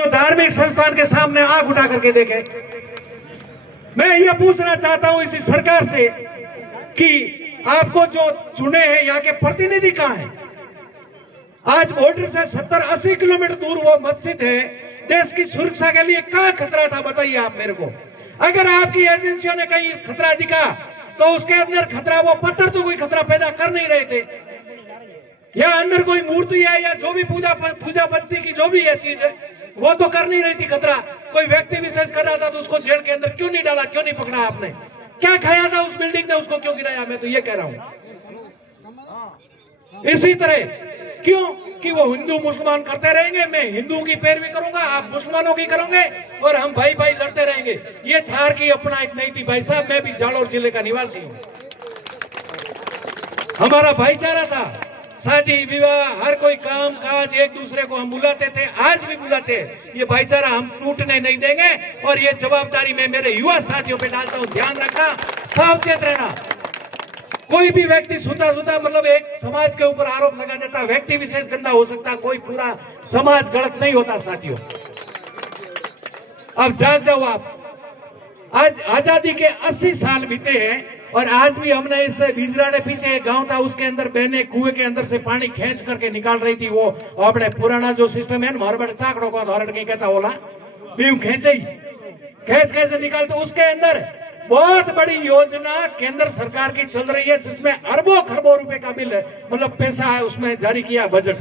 जो धार्मिक संस्थान के सामने आंख उठा करके देखे। मैं ये पूछना चाहता हूं इसी सरकार से कि आपको जो चुने हैं यहाँ के प्रतिनिधि कहां हैं? आज बॉर्डर से 70-80 किलोमीटर दूर वो मस्जिद है, देश की सुरक्षा के लिए क्या खतरा था बताइए आप मेरे को। अगर आपकी एजेंसियों ने कहीं खतरा दिखा तो उसके अंदर खतरा, वो पत्थर तो कोई खतरा पैदा कर नहीं रहे थे, या अंदर कोई मूर्ति है या जो भी पूजा पद्धति की जो भी ये चीज है वो तो कर नहीं रही थी खतरा। कोई व्यक्ति विशेष कर रहा था तो उसको जेल के अंदर क्यों नहीं डाला, क्यों नहीं पकड़ा आपने? क्या खाया था उस बिल्डिंग ने, उसको क्यों गिराया? मैं तो ये कह रहा हूं। इसी तरह क्यों कि वो हिंदू मुसलमान करते रहेंगे, मैं हिंदू की पैरवी करूंगा, आप मुसलमानों की करोगे और हम भाई भाई लड़ते रहेंगे। ये थार की अपना एक नहीं थी भाई साहब। मैं भी जालोर जिले का निवासी हूं, हमारा भाईचारा था, शादी विवाह हर कोई काम काज एक दूसरे को हम बुलाते थे, आज भी बुलाते हैं। ये भाईचारा हम टूटने नहीं देंगे और ये जवाबदारी मैं मेरे युवा साथियों पे डालता हूं। ध्यान रखना, सावचेत रहना। कोई भी व्यक्ति सुता मतलब एक समाज के ऊपर आरोप लगा देता, व्यक्ति विशेष गंदा हो सकता, कोई पूरा समाज गलत नहीं होता साथियों। अब जाग जाओ आप। आज आजादी के 80 साल बीते हैं और आज भी हमने इस बिजराड़े पीछे एक गांव था, उसके अंदर बहने कुएं के अंदर से पानी खींच करके निकाल रही थी। वो अपने पुराना जो सिस्टम है ना, बड़े चाकड़ों का धोरण कहीं कहता होला, खींच कैसे निकालते। उसके अंदर बहुत बड़ी योजना केंद्र सरकार की चल रही है, जिसमें अरबों खरबों रुपए का बिल है, मतलब पैसा है, उसमें जारी किया बजट।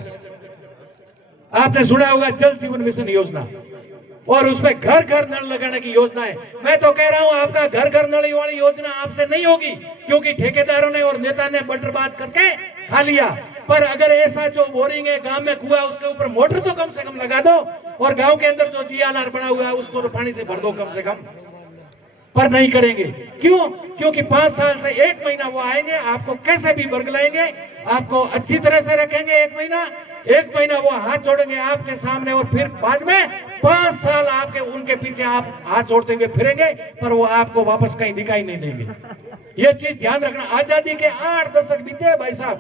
आपने सुना होगा जल जीवन मिशन योजना, और उसमें घर घर नल लगाने की योजना है। मैं तो कह रहा हूं आपका घर घर नल वाली योजना आपसे नहीं होगी, क्योंकि ठेकेदारों ने और नेता ने बटरबाद करके खा लिया। पर अगर ऐसा जो बोरिंग है गांव में कुआ, उसके ऊपर मोटर तो कम से कम लगा दो, और गांव के अंदर जो जीआरआर बना हुआ है उसको तो पानी से भर दो कम से कम। पर नहीं करेंगे, क्यों? क्योंकि 5 साल से 1 महीना वो आएंगे, आपको कैसे भी बरगलाएंगे, आपको अच्छी तरह से रखेंगे। 1 महीना वो हाथ जोड़ेंगे आपके सामने, और फिर बाद में 5 साल आपके उनके पीछे आप हाथ जोड़ते हुए फिरेंगे, पर वो आपको वापस कहीं दिखाई नहीं देंगे। ये चीज ध्यान रखना। आजादी के 8 दशक बीते हैं भाई साहब,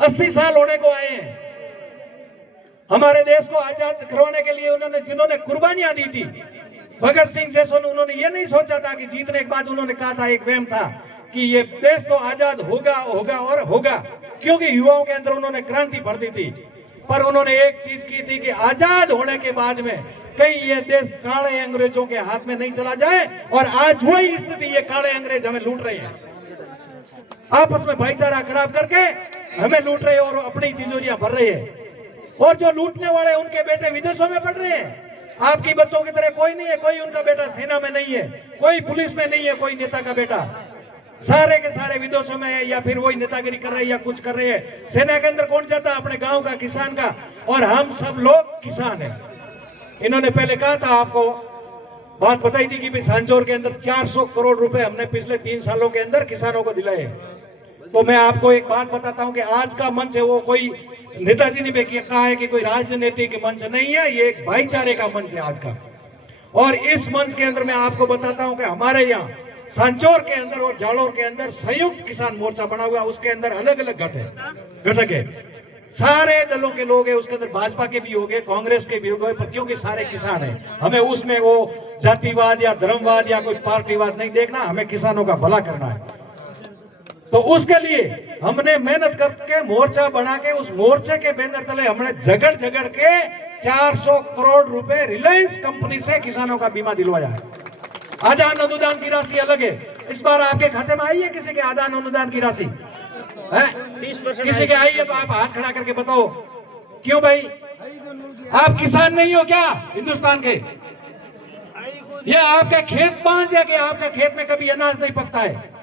80 साल होने को आए हैं। हमारे देश को आजाद करवाने के लिए उन्होंने जिन्होंने कुर्बानियां दी थी, भगत सिंह जैसों ने, उन्होंने ये नहीं सोचा था कि जीतने के बाद, उन्होंने कहा था, एक वहम था कि ये देश तो आजाद होगा और होगा, क्योंकि युवाओं के अंदर उन्होंने क्रांति भर दी थी। पर उन्होंने एक चीज की थी कि आजाद होने के बाद में कहीं ये देश काले अंग्रेजों के हाथ में नहीं चला जाए, और आज वही स्थिति, ये काले अंग्रेज हमें लूट रहे हैं, आपस में भाईचारा खराब करके हमें लूट रहे हैं और अपनी तिजोरियां भर रहे हैं। और जो लूटने वाले उनके बेटे विदेशों में पढ़ रहे हैं। आपकी बच्चों की तरह कोई नहीं है, कोई उनका बेटा सेना में नहीं है, कोई पुलिस में नहीं है, कोई नेता का बेटा, सारे के सारे विदेशों में है, या फिर वही नेतागिरी कर रहे हैं या कुछ कर रहे हैं। सेना के अंदर कौन चाहता? अपने गांव का, किसान का, और हम सब लोग किसान हैं। इन्होंने पहले कहा था, आपको बात बताई थी कि सांचौर के अंदर 400 करोड़ रुपए हमने पिछले 3 सालों के अंदर किसानों को दिलाए। तो मैं आपको एक बात बताता हूं कि आज का मंच है, वो कोई नेताजी ने कहा है कि कोई राजनीतिक मंच नहीं है, ये एक भाईचारे का मंच है आज का। और इस मंच के अंदर मैं आपको बताता हूं कि हमारे यहाँ सांचौर के अंदर और जालोर के अंदर संयुक्त किसान मोर्चा बना हुआ, उसके अंदर अलग अलग घटक है, सारे दलों के लोग हैं, उसके अंदर भाजपा के भी हो गए, कांग्रेस के भी हो गए, क्योंकि सारे किसान हैं। हमें उसमें वो जातिवाद या धर्मवाद या कोई पार्टीवाद नहीं देखना, हमें किसानों का भला करना है। तो उसके लिए हमने मेहनत करके मोर्चा बना के, उस मोर्चे के बैनर तले हमने झगड़ के 400 करोड़ रुपए रिलायंस कंपनी से किसानों का बीमा दिलवाया है। आदान अनुदान की राशि अलग है। इस बार आपके खाते में आई है किसी के आदान अनुदान की राशि? 30% किसी के आई है? तो आप हाथ खड़ा करके बताओ, क्यों भाई? आप किसान नहीं हो क्या हिंदुस्तान के? ये आपके खेत बांझ है कि आपके खेत में कभी अनाज नहीं पकता है?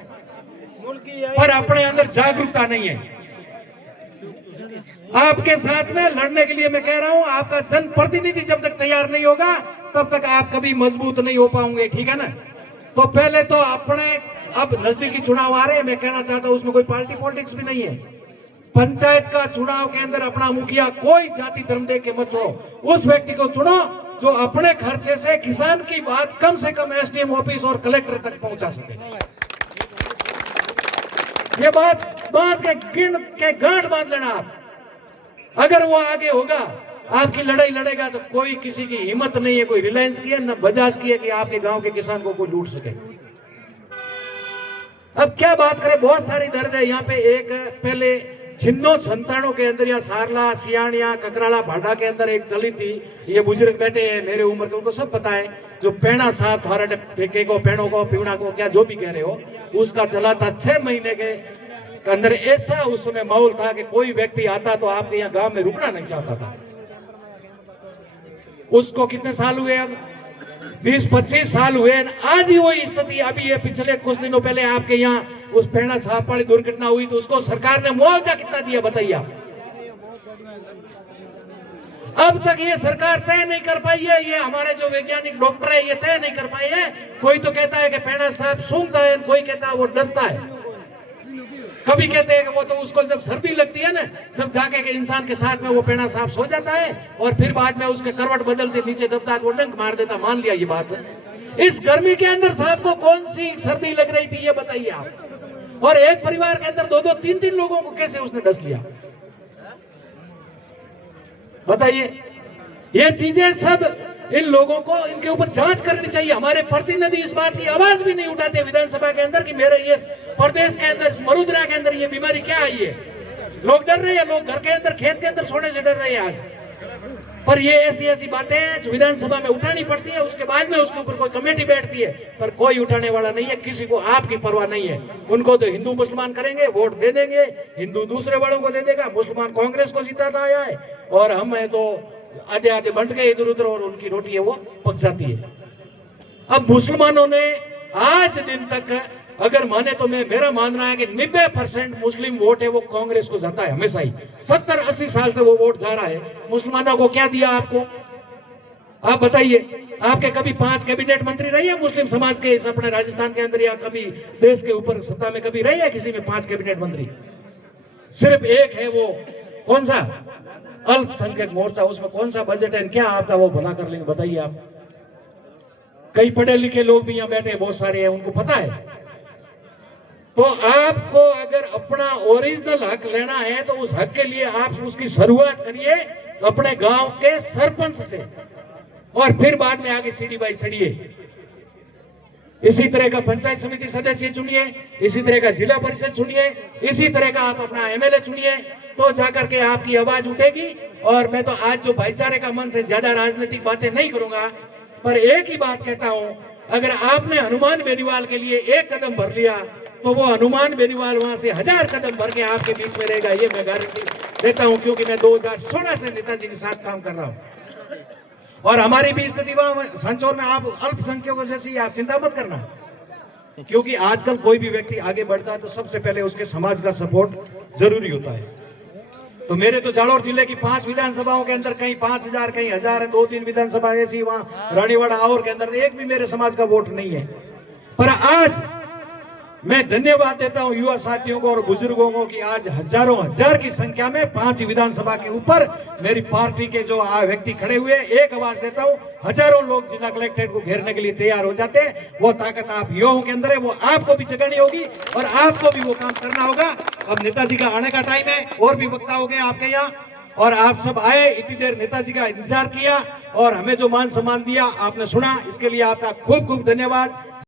पर अपने अंदर जागरूकता नहीं है। आपके साथ में लड़ने के लिए मैं कह रहा हूं, आपका जनप्रतिनिधि जब तक तैयार नहीं होगा तब तक आप कभी मजबूत नहीं हो पाओगे, ठीक है ना? तो पहले तो अपने, अब नजदीकी चुनाव आ रहे हैं, मैं कहना चाहता हूं उसमें कोई पार्टी पॉलिटिक्स भी नहीं है। पंचायत का चुनाव के अंदर अपना मुखिया कोई जाति धर्म देख के मत चुनो, उस व्यक्ति को चुनो जो अपने खर्चे से किसान की बात कम से कम एसडीएम ऑफिस और कलेक्टर तक पहुंचा सके। ये बात के गिन के गांठ बांध लेना आप। अगर वो आगे होगा आपकी लड़ाई लड़ेगा तो कोई किसी की हिम्मत नहीं है, कोई रिलायंस की है न बजाज की है कि आपके गांव के किसान को कोई लूट सके। अब क्या बात करें, बहुत सारी दर्द है यहाँ पे। एक पहले छिन्नो संतानों के अंदर या सारला सियाणिया ककराला भाडा के अंदर एक चली थी, ये बुजुर्ग बैठे हैं मेरे उम्र के, उनको सब पता है, जो पेड़ा साथ थारट फेंके को पेड़ों को पीवड़ा को क्या जो भी कह रहे हो, उसका चला था 6 महीने के अंदर। ऐसा उस समय माहौल था कि कोई व्यक्ति आता तो आपके यहाँ गांव में रुकना नहीं चाहता था। उसको कितने साल हुए, अब 20-25 साल हुए, आज ही वही स्थिति। अभी ये पिछले कुछ दिनों पहले आपके यहाँ उस पेड़ा साहब वाली दुर्घटना हुई तो उसको सरकार ने मुआवजा कितना दिया बताइए आप? अब तक ये सरकार तय नहीं कर पाई है, ये हमारे जो वैज्ञानिक डॉक्टर है ये तय नहीं कर पाई है। कोई तो कहता है कि पेड़ा साहब सूंघता है, कोई कहता है वो डसता है, कभी कहते हैं कि वो तो उसको जब सर्दी लगती है ना, जब जाके के इंसान के साथ में वो पेड़ा साहब सो जाता है और फिर बाद में उसके करवट बदलते नीचे दबता है, वो डंक मार देता। मान लिया ये बात। इस गर्मी के अंदर साहब को कौन सी सर्दी लग रही थी ये बताइए आप? और एक परिवार के अंदर 2-2, 3-3 लोगों को कैसे उसने डस लिया बताइए? ये चीजें सब इन लोगों को इनके ऊपर जांच करनी चाहिए। हमारे प्रतिनिधि इस बात की आवाज भी नहीं उठाते विधानसभा के अंदर कि मेरे ये प्रदेश के अंदर मरुद्रा के अंदर ये बीमारी क्या आई है। लोग डर रहे हैं, लोग घर के अंदर खेत के अंदर सोने से डर रहे हैं आज। पर ये ऐसी बातें जो विधानसभा में उठानी पड़ती है, उसके बाद में उसके ऊपर कोई कमेटी बैठती है, पर कोई उठाने वाला नहीं है। किसी को आपकी परवाह नहीं है। उनको तो हिंदू मुसलमान करेंगे, वोट दे देंगे, हिंदू दूसरे वालों को दे देगा, मुसलमान कांग्रेस को जिताता आया है और हम है तो आधे आधे बंट गए इधर उधर और उनकी रोटी है वो पक जाती है। अब मुसलमानों ने आज दिन तक अगर माने तो मेरा मानना है कि 90% मुस्लिम वोट है वो कांग्रेस को जाता है हमेशा ही। 70-80 साल से वो वोट जा रहा है। मुसलमानों को क्या दिया आपको? आप बताइए। आपके कभी 5 कैबिनेट मंत्री रहे हैं मुस्लिम समाज के इस अपने राजस्थान के अंदर, या कभी देश के ऊपर सत्ता में कभी रहे हैं किसी में 5 कैबिनेट मंत्री? सिर्फ एक है, वो कौन सा? अल्पसंख्यक मोर्चा। उसमें कौन सा बजट है, क्या आपका वो भला कर लेंगे बताइए आप? कई पढ़े लिखे लोग भी यहाँ बैठे बहुत सारे हैं, उनको पता है। तो आपको अगर अपना ओरिजिनल हक लेना है तो उस हक के लिए आप उसकी शुरुआत करिए अपने गांव के सरपंच से और फिर बाद में आगे सीढ़ी बाई चढ़िए। इसी तरह का पंचायत समिति सदस्य चुनिए, इसी तरह का जिला परिषद चुनिए, इसी तरह का आप अपना एमएलए चुनिए, तो जाकर के आपकी आवाज उठेगी। और मैं तो आज जो भाईचारे का मन से ज्यादा राजनीतिक बातें नहीं करूंगा, पर एक ही बात कहता हूं, अगर आपने हनुमान बेनीवाल के लिए एक कदम भर लिया तो वो हनुमान बेनीवाल वहां से 1000 कदम भर के आपके बीच में रहेगा, ये मैं गारंटी देता हूं, क्योंकि मैं 2016 से नेताजी के साथ काम कर रहा हूं। और हमारी भी स्थिति वहां संचोर में, आप अल्पसंख्यकों जैसी आप चिंता मत करना, क्योंकि आजकल कोई भी व्यक्ति आगे बढ़ता है तो सबसे पहले उसके समाज का सपोर्ट जरूरी होता है। तो मेरे तो जालौर जिले की 5 विधानसभाओं के अंदर कहीं 5000 कहीं 1000 है, 2-3 विधानसभा ऐसी वहां रानीवाड़ा और के अंदर एक भी मेरे समाज का वोट नहीं है। पर आज मैं धन्यवाद देता हूं युवा साथियों को और बुजुर्गों को कि आज हजारों हजार की संख्या में 5 विधानसभा के ऊपर मेरी पार्टी के जो व्यक्ति खड़े हुए, एक आवाज देता हूं, हजारों लोग जिला कलेक्ट्रेट को घेरने के लिए तैयार हो जाते हैं। वो ताकत आप युवाओं के अंदर है, वो आपको भी जगानी होगी और आपको भी वो काम करना होगा। अब नेताजी का आने का टाइम है, और भी वक्ता हो गए आपके यहाँ, और आप सब आए, इतनी देर नेताजी का इंतजार किया और हमें जो मान सम्मान दिया आपने सुना, इसके लिए आपका खूब खूब धन्यवाद।